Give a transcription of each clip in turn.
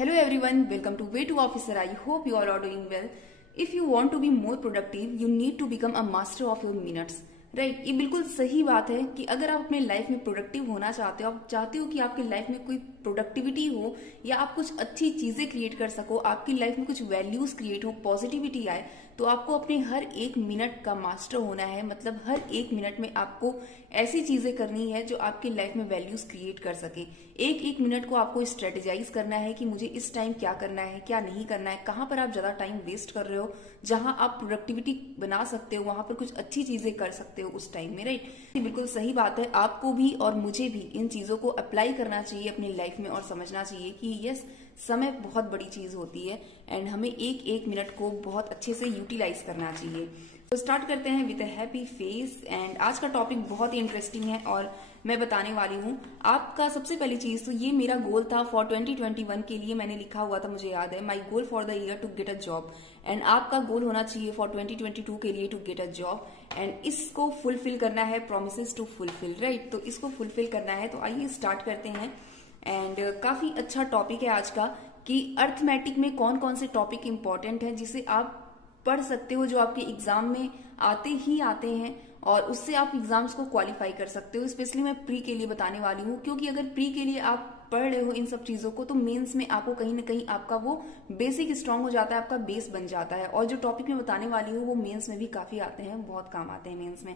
Hello everyone, welcome to Way to Officer. I hope you all are doing well. If you want to be more productive, you need to become a master of your minutes. Right ये बिल्कुल सही बात है कि अगर आप अपने life में प्रोडक्टिव होना चाहते हो, आप चाहते हो कि आपकी लाइफ में कोई प्रोडक्टिविटी हो या आप कुछ अच्छी चीजें क्रिएट कर सको, आपकी लाइफ में कुछ वैल्यूज क्रिएट हो, पॉजिटिविटी आए, तो आपको अपने हर एक मिनट का मास्टर होना है। मतलब हर एक मिनट में आपको ऐसी चीजें करनी है जो आपकी लाइफ में वैल्यूज क्रिएट कर सके। एक एक मिनट को आपको स्ट्रेटेजाइज करना है कि मुझे इस टाइम क्या करना है, क्या नहीं करना है, कहाँ पर आप ज्यादा टाइम वेस्ट कर रहे हो, जहां आप प्रोडक्टिविटी बना सकते हो वहां पर कुछ अच्छी चीजें कर सकते हो उस टाइम में। राइट, बिल्कुल सही बात है। आपको भी और मुझे भी इन चीजों को अप्लाई करना चाहिए अपनी लाइफ में और समझना चाहिए कि यस, समय बहुत बड़ी चीज होती है एंड हमें एक एक मिनट को बहुत अच्छे से यूटिलाइज करना चाहिए। तो स्टार्ट करते हैं with a happy face. And आज का टॉपिक बहुत ही इंटरेस्टिंग है और मैं बताने वाली हूँ आपका सबसे पहली चीज। तो ये मेरा गोल था फॉर 2021 के लिए, मैंने लिखा हुआ था, मुझे याद है, my goal for the year to get a job. And आपका गोल होना चाहिए फॉर 2022 के लिए to get a job. And इसको फुलफिल करना है, प्रोमिसेस टू फुलफिल। राइट, तो इसको फुलफिल करना है। तो आइए स्टार्ट करते हैं। एंड काफी अच्छा टॉपिक है आज का कि अर्थमेटिक में कौन कौन से टॉपिक इंपॉर्टेंट है जिसे आप पढ़ सकते हो, जो आपके एग्जाम में आते ही आते हैं और उससे आप एग्जाम्स को क्वालिफाई कर सकते हो। स्पेशली मैं प्री के लिए बताने वाली हूँ, क्योंकि अगर प्री के लिए आप पढ़ रहे हो इन सब चीजों को तो मेंस में आपको कहीं ना कहीं आपका वो बेसिक स्ट्रांग हो जाता है, आपका बेस बन जाता है। और जो टॉपिक मैं बताने वाली हूँ वो मेंस में भी काफी आते हैं, बहुत काम आते हैं मेंस में।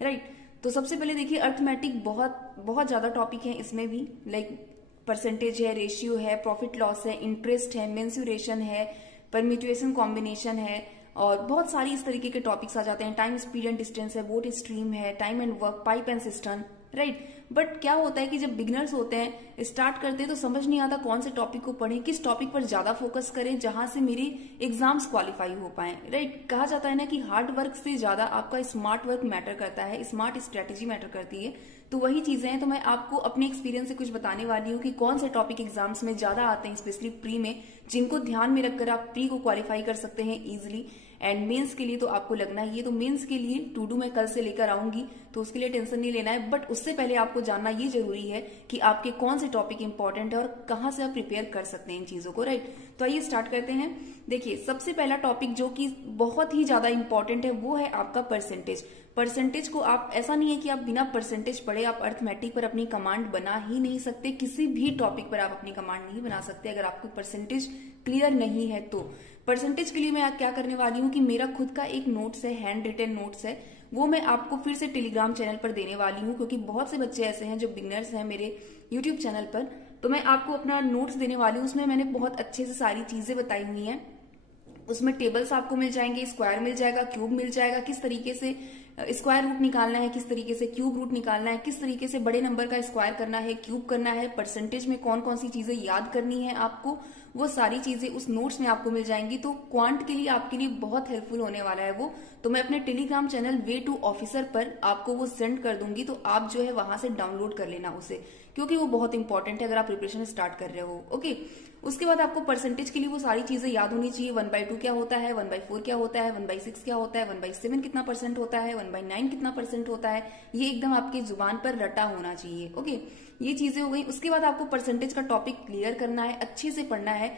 राइट, तो सबसे पहले देखिए अर्थमेटिक बहुत बहुत ज्यादा टॉपिक है इसमें भी। लाइक परसेंटेज है, रेशियो है, प्रॉफिट लॉस है, इंटरेस्ट है, मेंसुरेशन है, परम्यूटेशन कॉम्बिनेशन है और बहुत सारी इस तरीके के टॉपिक्स आ जाते हैं। टाइम, स्पीड एंड डिस्टेंस है, बोट स्ट्रीम है, time and work, pipe and system. Right, but क्या होता है कि जब बिगनर्स होते हैं, स्टार्ट करते हैं, तो समझ नहीं आता कौन से टॉपिक को पढ़ें, किस टॉपिक पर ज्यादा फोकस करें जहां से मेरे एग्जाम्स क्वालिफाई हो पाए। राइट, कहा जाता है ना कि हार्ड वर्क से ज्यादा आपका स्मार्ट वर्क मैटर करता है, स्मार्ट स्ट्रेटेजी मैटर करती है। तो वही चीजें हैं। तो मैं आपको अपने एक्सपीरियंस से कुछ बताने वाली हूँ कि कौन से टॉपिक एग्जाम्स में ज्यादा आते हैं, स्पेशली प्री में, जिनको ध्यान में रखकर आप प्री को क्वालिफाई कर सकते हैं इजिली। एंड मेंस के लिए तो आपको लगना ही है। तो मेंस के लिए टू डू मैं कल से लेकर आऊंगी, तो उसके लिए टेंशन नहीं लेना है। बट उससे पहले आपको जानना ये जरूरी है कि आपके कौन से टॉपिक इंपॉर्टेंट है और कहाँ से आप प्रिपेयर कर सकते हैं इन चीजों को। राइट, तो आइए स्टार्ट करते हैं। देखिए सबसे पहला टॉपिक जो कि बहुत ही ज्यादा इंपॉर्टेंट है वो है आपका परसेंटेज। परसेंटेज को आप, ऐसा नहीं है कि आप बिना परसेंटेज पढ़े आप अर्थमेटिक पर अपनी कमांड बना ही नहीं सकते, किसी भी टॉपिक पर आप अपनी कमांड नहीं बना सकते अगर आपको परसेंटेज क्लियर नहीं है। तो परसेंटेज के लिए मैं क्या करने वाली हूँ कि मेरा खुद का एक नोट्स है, हैंड रिटन नोट्स है, वो मैं आपको फिर से टेलीग्राम चैनल पर देने वाली हूँ, क्योंकि बहुत से बच्चे ऐसे हैं जो बिगनर्स हैं मेरे यूट्यूब चैनल पर। तो मैं आपको अपना नोट्स देने वाली हूँ, उसमें मैंने बहुत अच्छे से सारी चीजें बताई हुई हैं। उसमें टेबल्स आपको मिल जाएंगे, स्क्वायर मिल जाएगा, क्यूब मिल जाएगा, किस तरीके से स्क्वायर रूट निकालना है, किस तरीके से क्यूब रूट निकालना है, किस तरीके से बड़े नंबर का स्क्वायर करना है, क्यूब करना है, परसेंटेज में कौन कौन सी चीजें याद करनी है आपको, वो सारी चीजें उस नोट्स में आपको मिल जाएंगी। तो क्वांट के लिए आपके लिए बहुत हेल्पफुल होने वाला है वो। तो मैं अपने Telegram channel way to officer पर आपको वो सेंड कर दूंगी, तो आप जो है वहां से डाउनलोड कर लेना उसे, क्योंकि वो बहुत इंपॉर्टेंट है अगर आप प्रिपरेशन स्टार्ट कर रहे हो। ओके, उसके बाद आपको परसेंटेज के लिए वो सारी चीजें याद होनी चाहिए। 1/2 क्या होता है, 1/4 क्या होता है, 1/6 क्या होता है, 1/7 कितना परसेंट होता है, 1/9 कितना परसेंट होता है, ये एकदम आपकी जुबान पर रटा होना चाहिए। ओके, ये चीजें हो गई। उसके बाद आपको परसेंटेज का टॉपिक क्लियर करना है, अच्छे से पढ़ना है।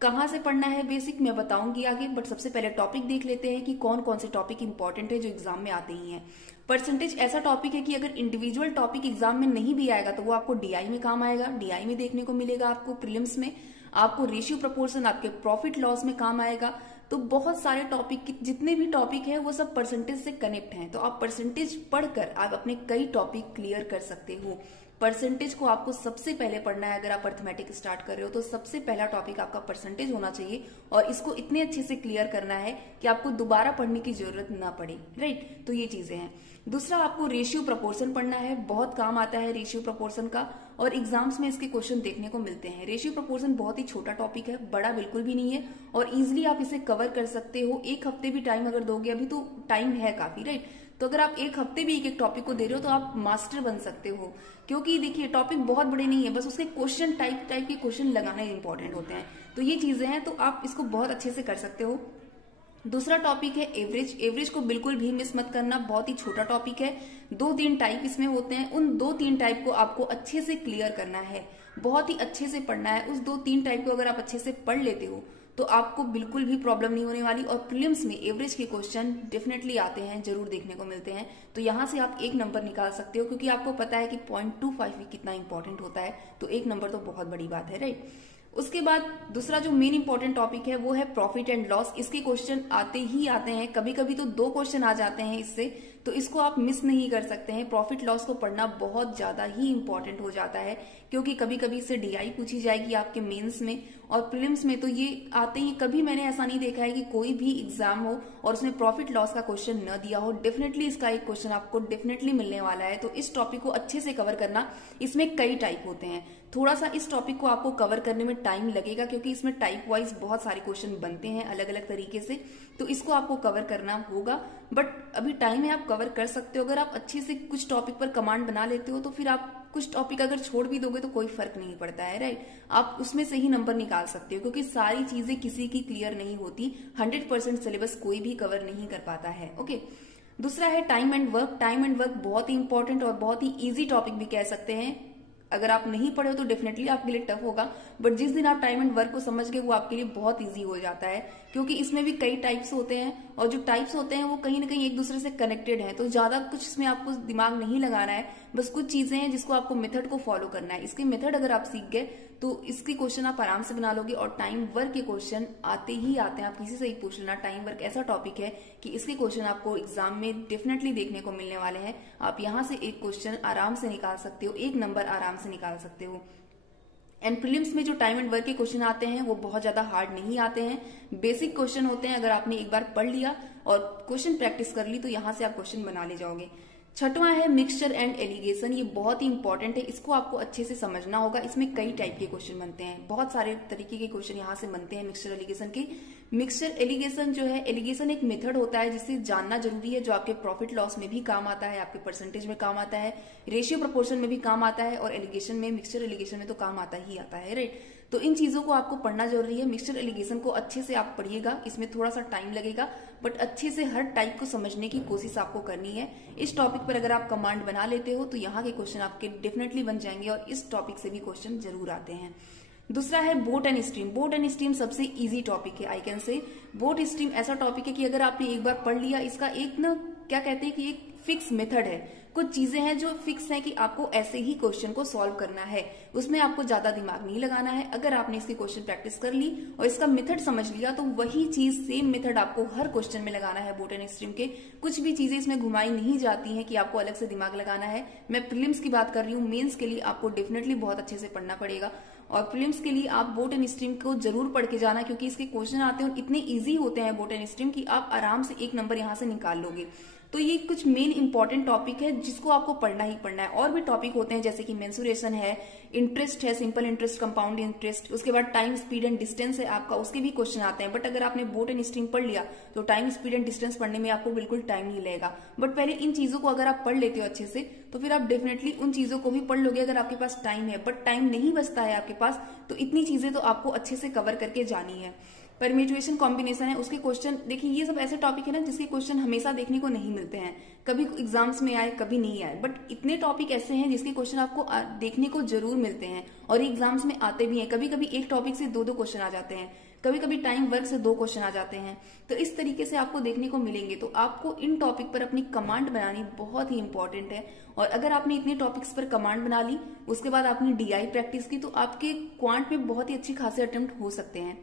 कहाँ से पढ़ना है बेसिक मैं बताऊंगी आगे, बट सबसे पहले टॉपिक देख लेते हैं कि कौन कौन से टॉपिक इंपॉर्टेंट है जो एग्जाम में आते ही हैं। परसेंटेज ऐसा टॉपिक है कि अगर इंडिविजुअल टॉपिक एग्जाम में नहीं भी आएगा तो वो आपको डीआई में काम आएगा, डीआई में देखने को मिलेगा आपको, प्रीलिम्स में आपको रेशियो प्रपोर्शन, आपके प्रॉफिट लॉस में काम आएगा। तो बहुत सारे टॉपिक, जितने भी टॉपिक है वो सब परसेंटेज से कनेक्ट हैं। तो आप परसेंटेज पढ़कर आप अपने कई टॉपिक क्लियर कर सकते हो। परसेंटेज को आपको सबसे पहले पढ़ना है। अगर आप अर्थमेटिक स्टार्ट कर रहे हो तो सबसे पहला टॉपिक आपका परसेंटेज होना चाहिए और इसको इतने अच्छे से क्लियर करना है कि आपको दोबारा पढ़ने की जरूरत ना पड़े। राइट, तो ये चीजें हैं। दूसरा, आपको रेशियो प्रपोर्शन पढ़ना है, बहुत काम आता है रेशियो प्रपोर्शन का और एग्जाम्स में इसके क्वेश्चन देखने को मिलते हैं। रेशियो प्रपोर्शन बहुत ही छोटा टॉपिक है, बड़ा बिल्कुल भी नहीं है और इजिली आप इसे कवर कर सकते हो। एक हफ्ते भी टाइम अगर दोगे, अभी तो टाइम है काफी। राइट, तो अगर आप एक हफ्ते भी एक एक टॉपिक को दे रहे हो तो आप मास्टर बन सकते हो, क्योंकि देखिए टॉपिक बहुत बड़े नहीं है, बस उसके क्वेश्चन टाइप के क्वेश्चन लगाने इंपॉर्टेंट होते हैं। तो ये चीजें हैं, तो आप इसको बहुत अच्छे से कर सकते हो। दूसरा टॉपिक है एवरेज। एवरेज को बिल्कुल भी मिस मत करना, बहुत ही छोटा टॉपिक है। 2-3 टाइप इसमें होते हैं, उन 2-3 टाइप को आपको अच्छे से क्लियर करना है, बहुत ही अच्छे से पढ़ना है। उस 2-3 टाइप को अगर आप अच्छे से पढ़ लेते हो तो आपको बिल्कुल भी प्रॉब्लम नहीं होने वाली। और प्रीलिम्स में एवरेज के क्वेश्चन डेफिनेटली आते हैं, जरूर देखने को मिलते हैं। तो यहां से आप 1 नंबर निकाल सकते हो, क्योंकि आपको पता है कि 0.25 भी कितना इंपॉर्टेंट होता है, तो 1 नंबर तो बहुत बड़ी बात है, राइट। उसके बाद दूसरा जो मेन इंपॉर्टेंट टॉपिक है वो है प्रॉफिट एंड लॉस। इसके क्वेश्चन आते ही आते हैं, कभी कभी तो 2 क्वेश्चन आ जाते हैं इससे, तो इसको आप मिस नहीं कर सकते हैं। प्रॉफिट लॉस को पढ़ना बहुत ज्यादा ही इंपॉर्टेंट हो जाता है, क्योंकि कभी कभी इससे डीआई पूछी जाएगी आपके मेंस में और प्रीलिम्स में, तो ये आते ही। कभी मैंने ऐसा नहीं देखा है कि कोई भी एग्जाम हो और उसमें प्रॉफिट लॉस का क्वेश्चन न दिया हो। डेफिनेटली इसका एक क्वेश्चन आपको डेफिनेटली मिलने वाला है, तो इस टॉपिक को अच्छे से कवर करना। इसमें कई टाइप होते हैं, थोड़ा सा इस टॉपिक को आपको कवर करने में टाइम लगेगा, क्योंकि इसमें टाइप वाइज बहुत सारे क्वेश्चन बनते हैं अलग अलग तरीके से, तो इसको आपको कवर करना होगा। बट अभी टाइम है, आप कवर कर सकते हो। अगर आप अच्छे से कुछ टॉपिक पर कमांड बना लेते हो तो फिर आप कुछ टॉपिक अगर छोड़ भी दोगे तो कोई फर्क नहीं पड़ता है, राइट। आप उसमें से ही नंबर निकाल सकते हो, क्योंकि सारी चीजें किसी की क्लियर नहीं होती। 100% सिलेबस कोई भी कवर नहीं कर पाता है, ओके। दूसरा है time and work. Time and work बहुत ही इंपॉर्टेंट और बहुत ही इजी टॉपिक भी कह सकते हैं। अगर आप नहीं पढ़े हो तो डेफिनेटली आपके लिए टफ होगा, बट जिस दिन आप टाइम एंड वर्क को समझ गए वो आपके लिए बहुत इजी हो जाता है, क्योंकि इसमें भी कई टाइप्स होते हैं और जो टाइप्स होते हैं वो कहीं ना कहीं एक दूसरे से कनेक्टेड है। तो ज्यादा कुछ इसमें आपको दिमाग नहीं लगाना है, बस कुछ चीजें हैं जिसको आपको मेथड को फॉलो करना है। इसके मेथड अगर आप सीख गए तो इसके क्वेश्चन आप आराम से बना लोगे। और टाइम वर्क के क्वेश्चन आते ही आते हैं, आप किसी से ही पूछ लेना। टाइम वर्क ऐसा टॉपिक है कि इसके क्वेश्चन आपको एग्जाम में डेफिनेटली देखने को मिलने वाले हैं। आप यहाँ से एक क्वेश्चन आराम से निकाल सकते हो, 1 नंबर आराम से निकाल सकते हो। एंड प्रीलिम्स में जो टाइम एंड वर्क के क्वेश्चन आते हैं वो बहुत ज्यादा हार्ड नहीं आते हैं, बेसिक क्वेश्चन होते हैं। अगर आपने एक बार पढ़ लिया और क्वेश्चन प्रैक्टिस कर ली तो यहाँ से आप क्वेश्चन बना ले जाओगे। छठवां है मिक्सचर एंड एलिगेशन। ये बहुत ही इंपॉर्टेंट है, इसको आपको अच्छे से समझना होगा। इसमें कई टाइप के क्वेश्चन बनते हैं, बहुत सारे तरीके के क्वेश्चन यहाँ से बनते हैं मिक्सचर एलिगेशन के। मिक्सचर एलिगेशन जो है, एलिगेशन एक मेथड होता है जिसे जानना जरूरी है, जो आपके प्रॉफिट लॉस में भी काम आता है, आपके परसेंटेज में काम आता है, रेशियो प्रोपोर्शन में भी काम आता है, और एलिगेशन में, मिक्सचर एलिगेशन में तो काम आता ही आता है, राइट। तो इन चीजों को आपको पढ़ना जरूरी है। मिक्सचर एलिगेशन को अच्छे से आप पढ़िएगा, इसमें थोड़ा सा टाइम लगेगा, बट अच्छे से हर टाइप को समझने की कोशिश आपको करनी है। इस टॉपिक पर अगर आप कमांड बना लेते हो तो यहाँ के क्वेश्चन आपके डेफिनेटली बन जाएंगे, और इस टॉपिक से भी क्वेश्चन जरूर आते हैं। दूसरा है boat and stream. Boat and stream सबसे इजी टॉपिक है, I can say. Boat stream ऐसा टॉपिक है कि अगर आपने एक बार पढ़ लिया, इसका एक ना क्या कहते हैं कि एक फिक्स मेथड है। कुछ चीजें हैं जो फिक्स हैं कि आपको ऐसे ही क्वेश्चन को सॉल्व करना है, उसमें आपको ज्यादा दिमाग नहीं लगाना है। अगर आपने इसकी क्वेश्चन प्रैक्टिस कर ली और इसका मेथड समझ लिया तो वही चीज, सेम मेथड आपको हर क्वेश्चन में लगाना है। बोट एंड स्ट्रीम के कुछ भी चीजें इसमें घुमाई नहीं जाती हैं कि आपको अलग से दिमाग लगाना है। मैं प्रीलिम्स की बात कर रही हूँ, मेंस के लिए आपको डेफिनेटली बहुत अच्छे से पढ़ना पड़ेगा। और प्रीलिम्स के लिए आप बोट एंड स्ट्रीम को जरूर पढ़ के जाना, क्योंकि इसके क्वेश्चन आते हैं और इतने इजी होते हैं बोट एंड स्ट्रीम की आप आराम से 1 नंबर यहाँ से निकाल लोगे। तो ये कुछ मेन इंपॉर्टेंट टॉपिक है जिसको आपको पढ़ना ही पढ़ना है। और भी टॉपिक होते हैं जैसे कि मेंसुरेशन है, इंटरेस्ट है, सिंपल इंटरेस्ट, कंपाउंड इंटरेस्ट, उसके बाद टाइम, स्पीड एंड डिस्टेंस है आपका, उसके भी क्वेश्चन आते हैं। बट अगर आपने बोट एंड स्ट्रीम पढ़ लिया तो टाइम, स्पीड एंड डिस्टेंस पढ़ने में आपको बिल्कुल टाइम नहीं लगेगा। बट पहले इन चीजों को अगर आप पढ़ लेते हो अच्छे से तो फिर आप डेफिनेटली उन चीजों को भी पढ़ लोगे अगर आपके पास टाइम है। बट टाइम नहीं बचता है आपके पास, तो इतनी चीजें तो आपको अच्छे से कवर करके जानी है। परम्यूटेशन कॉम्बिनेशन है, उसके क्वेश्चन देखिए, ये सब ऐसे टॉपिक है ना जिसके क्वेश्चन हमेशा देखने को नहीं मिलते हैं, कभी एग्जाम्स में आए कभी नहीं आए। बट इतने टॉपिक ऐसे हैं जिसके क्वेश्चन आपको देखने को जरूर मिलते हैं और एग्जाम्स में आते भी हैं। कभी कभी एक टॉपिक से 2-2 क्वेश्चन आ जाते हैं, कभी कभी टाइम वर्क से 2 क्वेश्चन आ जाते हैं। तो इस तरीके से आपको देखने को मिलेंगे। तो आपको इन टॉपिक पर अपनी कमांड बनानी बहुत ही इंपॉर्टेंट है। और अगर आपने इतने टॉपिक्स पर कमांड बना ली, उसके बाद आपने डीआई प्रैक्टिस की, तो आपके क्वांट में बहुत ही अच्छी खासे अटेम्प्ट हो सकते हैं।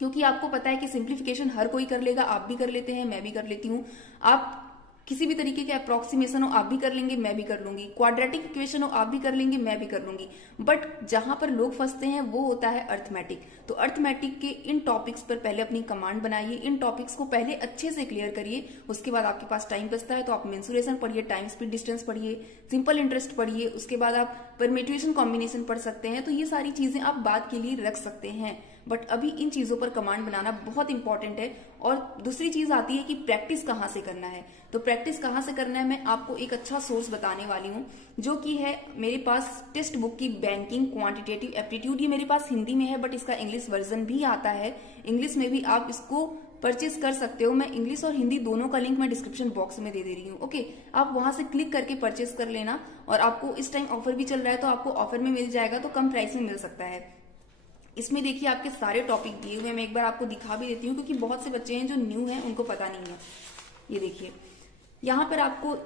क्योंकि आपको पता है कि सिंप्लीफिकेशन हर कोई कर लेगा, आप भी कर लेते हैं, मैं भी कर लेती हूँ। आप किसी भी तरीके के अप्रोक्सीमेशन हो आप भी कर लेंगे, मैं भी कर लूंगी। क्वाड्रेटिक इक्वेशन हो आप भी कर लेंगे, मैं भी कर लूंगी। बट जहां पर लोग फंसते हैं वो होता है अर्थमेटिक। तो अर्थमेटिक के इन टॉपिक्स पर पहले अपनी कमांड बनाइए, इन टॉपिक्स को पहले अच्छे से क्लियर करिए। उसके बाद आपके पास टाइम बचता है तो आप मेंसुरेशन पढ़िए, टाइम, स्पीड, डिस्टेंस पढ़िए, सिंपल इंटरेस्ट पढ़िए, उसके बाद आप परम्यूटेशन कॉम्बिनेशन पढ़ सकते हैं। तो ये सारी चीजें आप बाद के लिए रख सकते हैं। बट अभी इन चीजों पर कमांड बनाना बहुत इंपॉर्टेंट है। और दूसरी चीज आती है कि प्रैक्टिस कहाँ से करना है। तो प्रैक्टिस कहाँ से करना है, मैं आपको एक अच्छा सोर्स बताने वाली हूँ, जो कि है मेरे पास टेक्स्ट बुक की बैंकिंग क्वांटिटेटिव एप्टीट्यूड। ये मेरे पास हिंदी में है बट इसका इंग्लिश वर्जन भी आता है। इंग्लिश में भी आप इसको परचेस कर सकते हो। मैं इंग्लिश और हिंदी दोनों का लिंक मैं डिस्क्रिप्शन बॉक्स में दे रही हूँ। ओके, आप वहां से क्लिक करके परचेस कर लेना। और आपको इस टाइम ऑफर भी चल रहा है, तो आपको ऑफर में मिल जाएगा, तो कम प्राइस में मिल सकता है। इसमें देखिए आपके सारे टॉपिक दिए हुए हैं। मैं एक बार आपको दिखा भी देती हूँ, क्योंकि बहुत से बच्चे हैं जो न्यू हैं, उनको पता नहीं है। ये देखिए, यहाँ पर आपको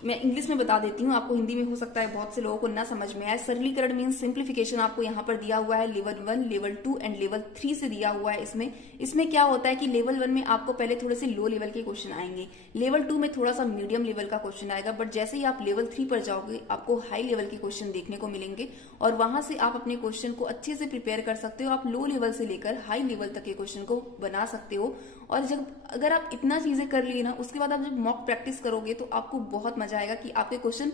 मैं इंग्लिश में बता देती हूँ, आपको हिंदी में हो सकता है बहुत से लोगों को ना समझ में आए। सरलीकरण मीन्स सिंप्लीफिकेशन आपको यहाँ पर दिया हुआ है। लेवल 1, लेवल 2 एंड लेवल 3 से दिया हुआ है। इसमें क्या होता है कि लेवल 1 में आपको पहले थोड़े से लो लेवल के क्वेश्चन आएंगे, लेवल 2 में थोड़ा सा मीडियम लेवल का क्वेश्चन आएगा, बट जैसे ही आप लेवल 3 पर जाओगे आपको हाई लेवल के क्वेश्चन देखने को मिलेंगे, और वहां से आप अपने क्वेश्चन को अच्छे से प्रिपेयर कर सकते हो। आप लो लेवल से लेकर हाई लेवल तक के क्वेश्चन को बना सकते हो। और अगर आप इतना चीजें कर लिए ना, उसके बाद आप जब मॉक प्रैक्टिस करोगे तो आपको बहुत मजा आएगा कि आपके क्वेश्चन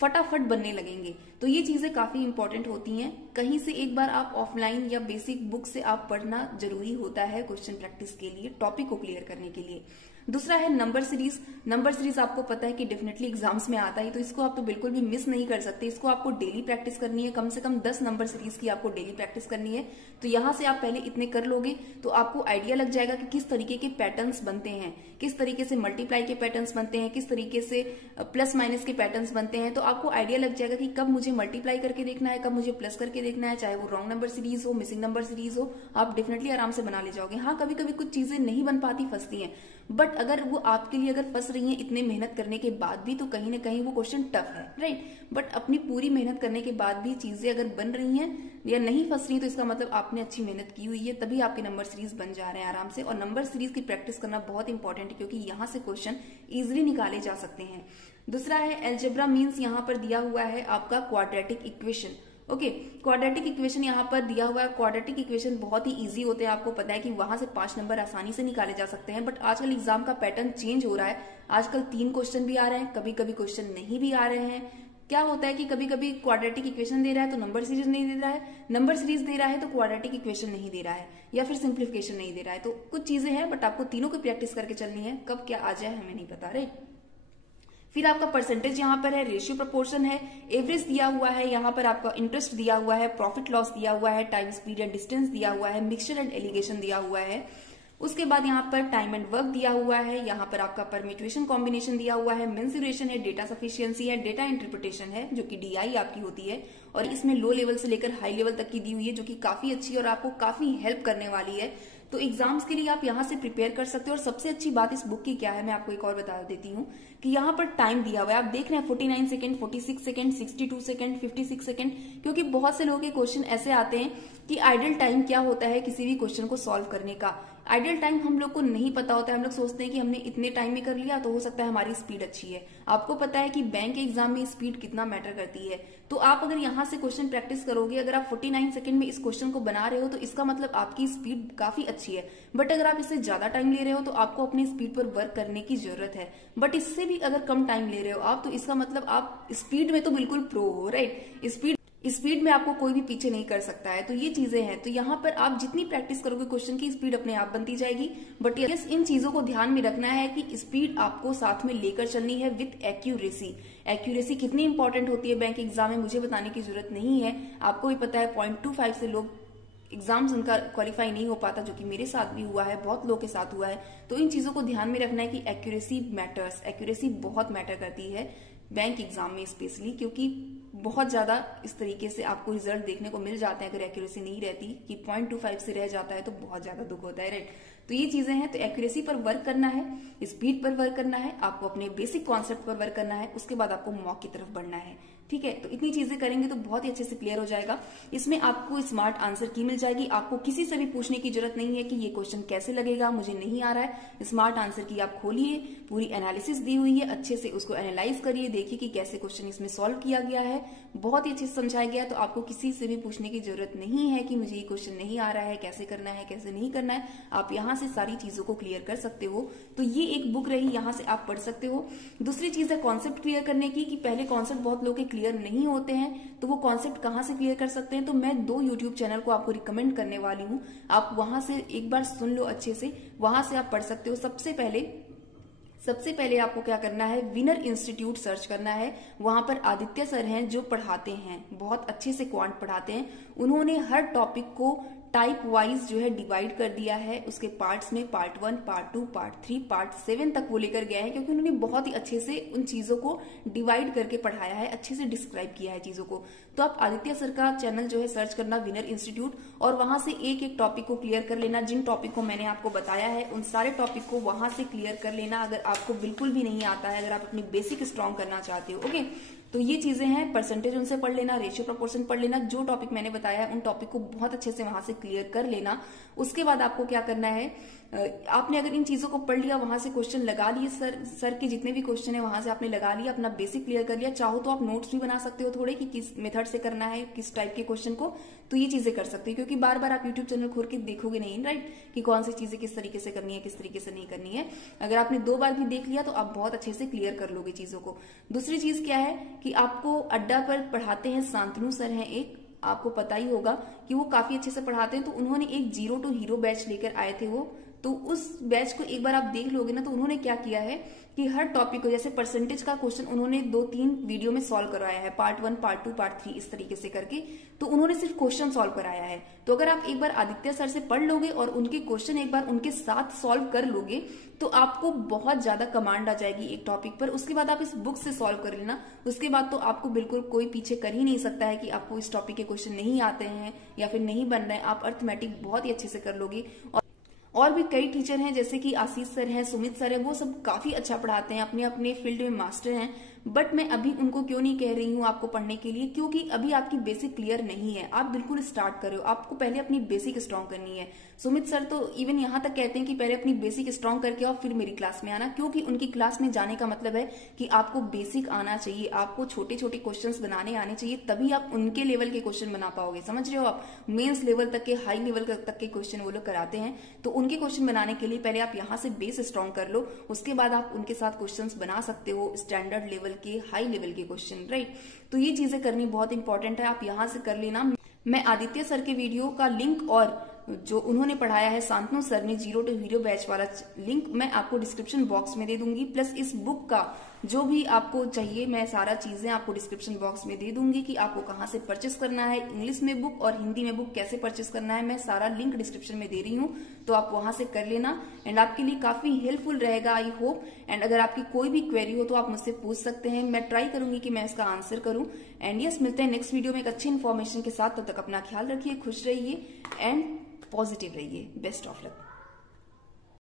फटाफट बनने लगेंगे। तो ये चीजें काफी इंपॉर्टेंट होती हैं। कहीं से एक बार आप ऑफलाइन या बेसिक बुक से आप पढ़ना जरूरी होता है क्वेश्चन प्रैक्टिस के लिए, टॉपिक को क्लियर करने के लिए। दूसरा है नंबर सीरीज। नंबर सीरीज आपको पता है कि डेफिनेटली एग्जाम्स में आता है, तो इसको आप तो बिल्कुल भी मिस नहीं कर सकते। इसको आपको डेली प्रैक्टिस करनी है, कम से कम 10 नंबर सीरीज की आपको डेली प्रैक्टिस करनी है। तो यहां से आप पहले इतने कर लोगे तो आपको आइडिया लग जाएगा कि किस तरीके के पैटर्न्स बनते हैं, किस तरीके से मल्टीप्लाई के पैटर्न्स बनते हैं, किस तरीके से प्लस माइनस के पैटर्न्स बनते हैं। तो आपको आइडिया लग जाएगा कि कब मुझे मल्टीप्लाई करके देखना है, कब मुझे प्लस करके देखना है, चाहे वो रॉन्ग नंबर सीरीज हो, मिसिंग नंबर सीरीज हो, आप डेफिनेटली आराम से बना ले जाओगे। हाँ, कभी कभी कुछ चीजें नहीं बन पाती, फंसती हैं, बट अगर वो आपके लिए अगर फंस रही हैं इतने मेहनत करने के बाद भी, तो कहीं ना कहीं वो क्वेश्चन टफ है, राइट। बट अपनी पूरी मेहनत करने के बाद भी चीजें अगर बन रही हैं या नहीं फंस रही, तो इसका मतलब आपने अच्छी मेहनत की हुई है, तभी आपके नंबर सीरीज बन जा रहे हैं आराम से। और नंबर सीरीज की प्रैक्टिस करना बहुत इंपॉर्टेंट है, क्योंकि यहाँ से क्वेश्चन इजिली निकाले जा सकते हैं। दूसरा है एल्जेब्रा मीन्स, यहाँ पर दिया हुआ है आपका quadratic equation. Okay, quadratic equation यहाँ पर दिया हुआ है। क्वाड्रेटिक इक्वेशन बहुत ही इजी होते हैं, आपको पता है कि वहां से 5 नंबर आसानी से निकाले जा सकते हैं। बट आजकल एग्जाम का पैटर्न चेंज हो रहा है, आजकल 3 क्वेश्चन भी आ रहे हैं, कभी कभी क्वेश्चन नहीं भी आ रहे हैं। क्या होता है कि कभी कभी क्वाड्रेटिक इक्वेशन दे रहा है तो नंबर सीरीज नहीं दे रहा है, नंबर सीरीज दे रहा है तो क्वाड्रेटिक इक्वेशन नहीं दे रहा है, या फिर सिंप्लीफिकेशन नहीं दे रहा है। तो कुछ चीजें हैं, बट आपको तीनों की प्रैक्टिस करके चलनी है। कब क्या आ जाए हमें नहीं पता, राइट। फिर आपका परसेंटेज यहाँ पर है, रेशियो प्रोपोर्शन है, एवरेज दिया हुआ है, यहाँ पर आपका इंटरेस्ट दिया हुआ है, प्रॉफिट लॉस दिया हुआ है, टाइम स्पीड एंड डिस्टेंस दिया हुआ है, मिक्सचर एंड एलिगेशन दिया हुआ है। उसके बाद यहाँ पर टाइम एंड वर्क दिया हुआ है, यहाँ पर आपका परम्यूटेशन कॉम्बिनेशन दिया हुआ है, मेंसुरेशन है, डेटा सफिशिएंसी है, डेटा इंटरप्रिटेशन है जो कि डीआई आपकी होती है, और इसमें लो लेवल से लेकर हाई लेवल तक की दी हुई है, जो कि काफी अच्छी और आपको काफी हेल्प करने वाली है। तो एग्जाम्स के लिए आप यहाँ से प्रिपेयर कर सकते हो। और सबसे अच्छी बात इस बुक की क्या है, मैं आपको एक और बता देती हूँ कि यहाँ पर टाइम दिया हुआ है। आप देख रहे हैं 49 सेकंड, 46 सेकंड, 62 सेकंड, 56 सेकंड, क्योंकि बहुत से लोगों के क्वेश्चन ऐसे आते हैं कि आइडल टाइम क्या होता है किसी भी क्वेश्चन को सॉल्व करने का। आइडल टाइम हम लोग को नहीं पता होता है, हम लोग सोचते हैं कि हमने इतने टाइम में कर लिया तो हो सकता है हमारी स्पीड अच्छी है। आपको पता है कि बैंक के एग्जाम में स्पीड कितना मैटर करती है। तो आप अगर यहाँ से क्वेश्चन प्रैक्टिस करोगे, अगर आप 49 सेकंड में इस क्वेश्चन को बना रहे हो तो इसका मतलब आपकी स्पीड काफी अच्छी है। बट अगर आप इससे ज्यादा टाइम ले रहे हो तो आपको अपनी स्पीड पर वर्क करने की जरूरत है। बट इससे भी अगर कम टाइम ले रहे हो आप, तो इसका मतलब आप स्पीड में तो बिल्कुल प्रो हो, राइट। स्पीड में आपको कोई भी पीछे नहीं कर सकता है। तो ये चीजें हैं, तो यहाँ पर आप जितनी प्रैक्टिस करोगे क्वेश्चन की स्पीड अपने आप बनती जाएगी। बट यस, इन चीजों को ध्यान में रखना है कि स्पीड आपको साथ में लेकर चलनी है विथ एक्यूरेसी। एक्यूरेसी कितनी इंपॉर्टेंट होती है बैंक एग्जाम में मुझे बताने की जरूरत नहीं है, आपको भी पता है 0.25 से लोग एग्जाम्स उनका क्वालिफाई नहीं हो पाता, जो कि मेरे साथ भी हुआ है, बहुत लोगों के साथ हुआ है। तो इन चीजों को ध्यान में रखना है कि एक्यूरेसी मैटर्स, एक्यूरेसी बहुत मैटर करती है बैंक एग्जाम में स्पेशली, क्योंकि बहुत ज्यादा इस तरीके से आपको रिजल्ट देखने को मिल जाते हैं अगर एक्यूरेसी नहीं रहती, कि 0.25 से रह जाता है तो बहुत ज्यादा दुख होता है, राइट। तो ये चीजें हैं, तो एक्यूरेसी पर वर्क करना है, स्पीड पर वर्क करना है, आपको अपने बेसिक कॉन्सेप्ट पर वर्क करना है, उसके बाद आपको मॉक की तरफ बढ़ना है, ठीक है। तो इतनी चीजें करेंगे तो बहुत ही अच्छे से क्लियर हो जाएगा। इसमें आपको स्मार्ट आंसर की मिल जाएगी, आपको किसी से भी पूछने की जरूरत नहीं है कि ये क्वेश्चन कैसे लगेगा, मुझे नहीं आ रहा है। स्मार्ट आंसर की आप खोलिए, पूरी एनालिसिस दी हुई है, अच्छे से उसको एनालाइज करिए, देखिए कि कैसे क्वेश्चन इसमें सॉल्व किया गया है, बहुत ही अच्छे से समझाया गया है। तो आपको किसी से भी पूछने की जरूरत नहीं है कि मुझे ये क्वेश्चन नहीं आ रहा है, कैसे करना है, कैसे नहीं करना है। आप यहाँ से सारी चीजों को क्लियर कर सकते हो। तो ये एक बुक रही, यहाँ से आप पढ़ सकते हो। दूसरी चीज है कॉन्सेप्ट क्लियर करने की, कि पहले कॉन्सेप्ट बहुत लोग के क्लियर नहीं होते हैं, तो वो कॉन्सेप्ट कहाँ से क्लियर कर सकते हैं। तो मैं 2 यूट्यूब चैनल को आपको रिकमेंड करने वाली हूँ, आप वहां से एक बार सुन लो अच्छे से, वहां से आप पढ़ सकते हो। सबसे पहले आपको क्या करना है, विनर इंस्टीट्यूट सर्च करना है। वहां पर आदित्य सर हैं जो पढ़ाते हैं, बहुत अच्छे से क्वांट पढ़ाते हैं। उन्होंने हर टॉपिक को टाइप वाइज जो है डिवाइड कर दिया है उसके पार्ट्स में, पार्ट 1, पार्ट 2, पार्ट 3, पार्ट 7 तक वो लेकर गया है, क्योंकि उन्होंने बहुत ही अच्छे से उन चीजों को डिवाइड करके पढ़ाया है, अच्छे से डिस्क्राइब किया है चीजों को। तो आप आदित्य सर का चैनल जो है सर्च करना, विनर इंस्टीट्यूट, और वहां से एक एक टॉपिक को क्लियर कर लेना। जिन टॉपिक को मैंने आपको बताया है उन सारे टॉपिक को वहां से क्लियर कर लेना, अगर आपको बिल्कुल भी नहीं आता है, अगर आप अपनी बेसिक स्ट्रॉन्ग करना चाहते हो। ओके, तो ये चीजें हैं, परसेंटेज उनसे पढ़ लेना, रेशियो प्रोपोर्शन पढ़ लेना, जो टॉपिक मैंने बताया है उन टॉपिक को बहुत अच्छे से वहां से क्लियर कर लेना। उसके बाद आपको क्या करना है, आपने अगर इन चीजों को पढ़ लिया, वहां से क्वेश्चन लगा लिए, सर के जितने भी क्वेश्चन है वहां से आपने लगा लिया, अपना बेसिक क्लियर कर लिया, चाहो तो आप नोट्स भी बना सकते हो थोड़े कि किस मेथड से करना है, किस टाइप के क्वेश्चन को, तो ये चीजें कर सकते हो, क्योंकि बार बार आप यूट्यूब चैनल खोल के देखोगे नहीं, राइट, कि कौन सी चीजें किस तरीके से करनी है, किस तरीके से नहीं करनी है। अगर आपने 2 बार भी देख लिया तो आप बहुत अच्छे से क्लियर कर लोगे चीजों को। दूसरी चीज क्या है कि आपको अड्डा पर पढ़ाते हैं शांतनु सर हैं एक, आपको पता ही होगा कि वो काफी अच्छे से पढ़ाते हैं। तो उन्होंने एक 0 to हीरो बैच लेकर आए थे वो, तो उस बैच को एक बार आप देख लोगे ना, तो उन्होंने क्या किया है कि हर टॉपिक को, जैसे परसेंटेज का क्वेश्चन उन्होंने 2-3 वीडियो में सॉल्व करवाया है, पार्ट 1, पार्ट 2, पार्ट 3 इस तरीके से करके, तो उन्होंने सिर्फ क्वेश्चन सॉल्व कराया है। तो अगर आप एक बार आदित्य सर से पढ़ लोगे और उनके क्वेश्चन एक बार उनके साथ सॉल्व कर लोगे तो आपको बहुत ज्यादा कमांड आ जाएगी एक टॉपिक पर। उसके बाद आप इस बुक से सॉल्व कर लेना, उसके बाद तो आपको बिल्कुल कोई पीछे कर ही नहीं सकता है कि आपको इस टॉपिक के क्वेश्चन नहीं आते हैं या फिर नहीं बन रहे हैं। आप अर्थमेटिक बहुत ही अच्छे से कर लोगे। और भी कई टीचर हैं जैसे कि आशीष सर हैं, सुमित सर है, वो सब काफी अच्छा पढ़ाते हैं, अपने अपने फील्ड में मास्टर हैं। बट मैं अभी उनको क्यों नहीं कह रही हूँ आपको पढ़ने के लिए, क्योंकि अभी आपकी बेसिक क्लियर नहीं है, आप बिल्कुल स्टार्ट कर रहे हो, आपको पहले अपनी बेसिक स्ट्रॉन्ग करनी है। सुमित सर तो इवन यहाँ तक कहते हैं कि पहले अपनी बेसिक स्ट्रॉन्ग करके आओ फिर मेरी क्लास में आना, क्योंकि उनकी क्लास में जाने का मतलब है कि आपको बेसिक आना चाहिए, आपको छोटे छोटे क्वेश्चंस बनाने आने चाहिए, तभी आप उनके लेवल के क्वेश्चन बना पाओगे। समझ रहे हो आप, मेंस लेवल तक के, हाई लेवल तक के क्वेश्चन वो लोग कराते हैं, तो उनके क्वेश्चन बनाने के लिए पहले आप यहाँ से बेस स्ट्रॉन्ग कर लो, उसके बाद आप उनके साथ क्वेश्चंस बना सकते हो, स्टैंडर्ड लेवल के, हाई लेवल के क्वेश्चन, राइट। तो ये चीजें करनी बहुत इंपॉर्टेंट है, आप यहाँ से कर लेना। मैं आदित्य सर के वीडियो का लिंक और जो उन्होंने पढ़ाया है शांतनु सर ने 0 to हीरो बैच वाला लिंक मैं आपको डिस्क्रिप्शन बॉक्स में दे दूंगी, प्लस इस बुक का जो भी आपको चाहिए मैं सारा चीजें आपको डिस्क्रिप्शन बॉक्स में दे दूंगी कि आपको कहाँ से परचेस करना है, इंग्लिश में बुक और हिंदी में बुक कैसे परचेस करना है, मैं सारा लिंक डिस्क्रिप्शन में दे रही हूँ, तो आप वहां से कर लेना। एंड आपके लिए काफी हेल्पफुल रहेगा, आई होप। एंड अगर आपकी कोई भी क्वेरी हो तो आप मुझसे पूछ सकते हैं, मैं ट्राई करूंगी कि मैं इसका आंसर करूं। एंड यस, मिलते हैं नेक्स्ट वीडियो में एक अच्छी इन्फॉर्मेशन के साथ, तब तक अपना ख्याल रखिए, खुश रहिए एंड पॉजिटिव रहिए। Best of luck.